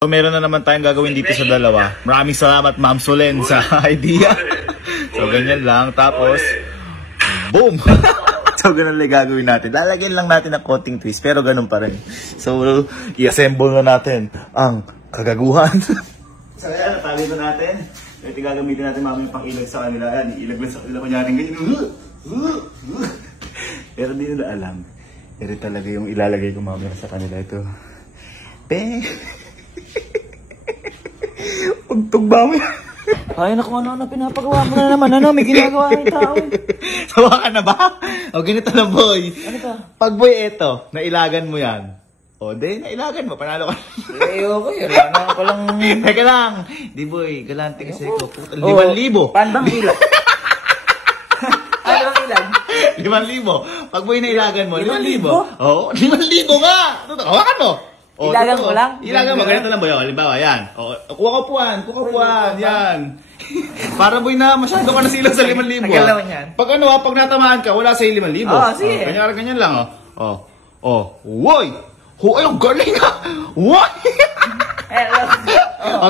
So, meron na naman tayong gagawin dito sa dalawa. Maraming salamat, Ma'am Solen, sa idea. So, ganyan lang. Tapos, boom! So, ganun lang gagawin natin. Lalagyan lang natin ng konting twist, pero ganun pa rin. So, i-assemble na natin ang kagaguhan. So, ayan, natali na natin. Ito gagamitin natin mamaya pang ilag sa kanila. Ayan, ilag lang sa kanila. Kunyaring ganyan. Pero di nila alam. Pero talaga yung ilalagay ko mamaya sa kanila. Ito. Pagtugba mo yan. Ay, naku, ano, pinapagawa mo na naman. Ano, may ginagawa ng tao. Sawa ka na ba? O, ganito na, boy. Ano to? Pag, boy, eto, nailagan mo yan. O, nailagan mo. Panalo ka. Ayoko, yun. Ano ko lang. Teka lang. Di, boy, galante kasi ko. 5,000. Pandang ilag. Ano bang ilag? 5,000. Pag, boy, nailagan mo, 5,000. Oo, 5,000 nga. Hawakan mo. O, ilagan mo lang? Ilagan mo. Ganito lang, boy. O, halimbawa, yan. O, kuha ko puan. Yan. Para, boy, na masyado ka na silang sa 5,000. Tagal naman yan. Pag ano, pag natamaan ka, wala sa'yo 5,000. Oo, sige. Ganyan lang, Woy! Ay, ang galing ha! Woy!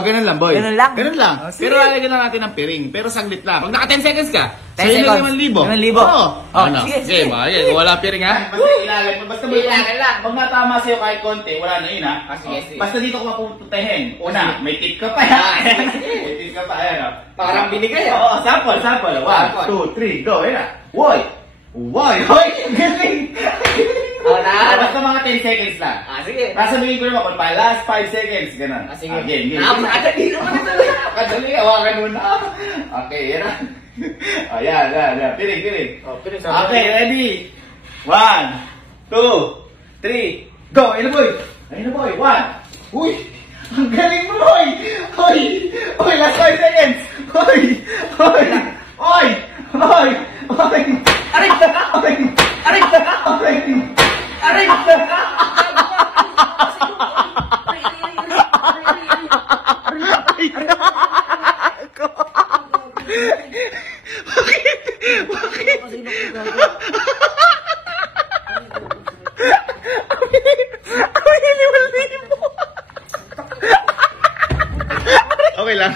Ganun lang, boy. Ganun lang? Ganun lang. Oh, sige. Pero lalagyan lang natin ng piring. Pero saglit lang. Pag naka 10 seconds ka, 10 seconds. 5,000. 5,000. Oo. Ano? Sige. Sige, wala piring ha? Basta ilagan mo. Basta ilagan lang. Pag natama sa'yo kahit konti, wala na yun ha? Sige. Basta dito ko mapupuntahin. Una, may tip ka pa ha? May tip ka pa. Ayan ha? Parang binigay ha? Oo, sample. 1, 2, 3, go. Ayan ha? Woy! Hoy! Galing! Basta mga 10 seconds lang. Sige. Sasabihin ko naman, pa last 5 seconds, gano'n. Sige. Game. Napakadali naman ito. Kadali, hawakan mo na. Okay, yan na. Yan. Piring. Okay, ready? 1, 2, 3, go! Ayun na boy. 1. Uy! Ang galing mo, boy! Hoy, last 5 seconds! Hoy! Aray! Okay lang.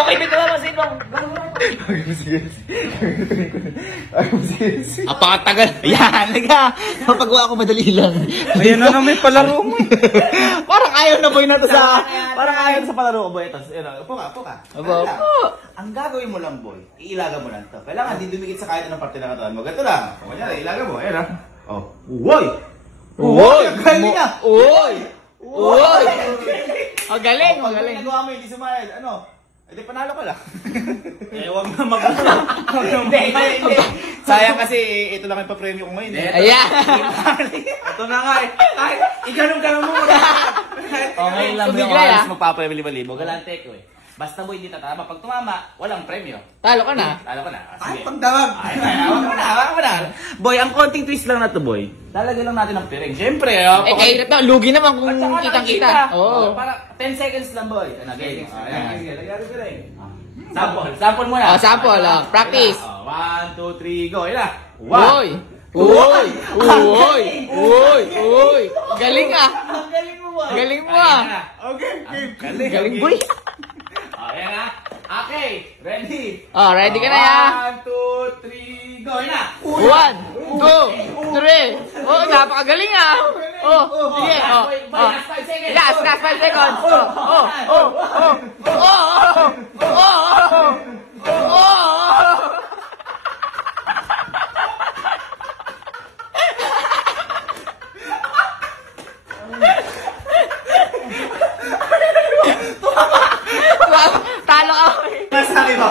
Okay, dito naman sa ibang. Sige. Apakatagal. Ayan, mapagawa ko madali lang. Ayan na may palaro mo. Parang ayaw na boy na to sa... Parang ayaw na sa palaro ko boy. Ito, upo ka. Opo. Ang gagawin mo lang boy, iilaga mo lang to. Kailangan di dumikit sa kahit anong parte ng katawan mo. Ganito lang. Kunyari, ilaga mo. Ayan ha. Uwoy! Ang galing niya! Uwoy! Ang galing. Pag nagawa mo, hindi sumayad. Hindi, panalo ka lang. Huwag na mag-ulo. Hindi. Sayang kasi ito lang yung pa-premyo ko ngayon. Ayan. Ito na nga eh. Iganong mo. Okay lang yung oras magpapremyo 5,000. Galante ko eh. Basta boy, hindi tatama. Pag tumama, walang premyo. Talo ka na. Ay, pagdawag. Hawakan mo na. Boy, ang konting twist lang na to, boy. Lalagyan lang natin ng piring. Siyempre, kahit na, lugi naman kung kitang-kita. Oo. Para 10 seconds lang, boy. Game. Lagyan ng piring. Sample muna. Sample. Practice. 1, 2, 3, go. Ayan na. Uy. Galing ah. Ang galing mo, boy. Galing mo ah. Okay. Galing, boy. Ayan na. Okay. Ready? Ready ka na ya. 1, 2, 3, go. Ayan na. 1, 2, 3. Napakagaling ah. Sige. Last 5 seconds. Last 5 seconds. Talo ako. Masabi mo.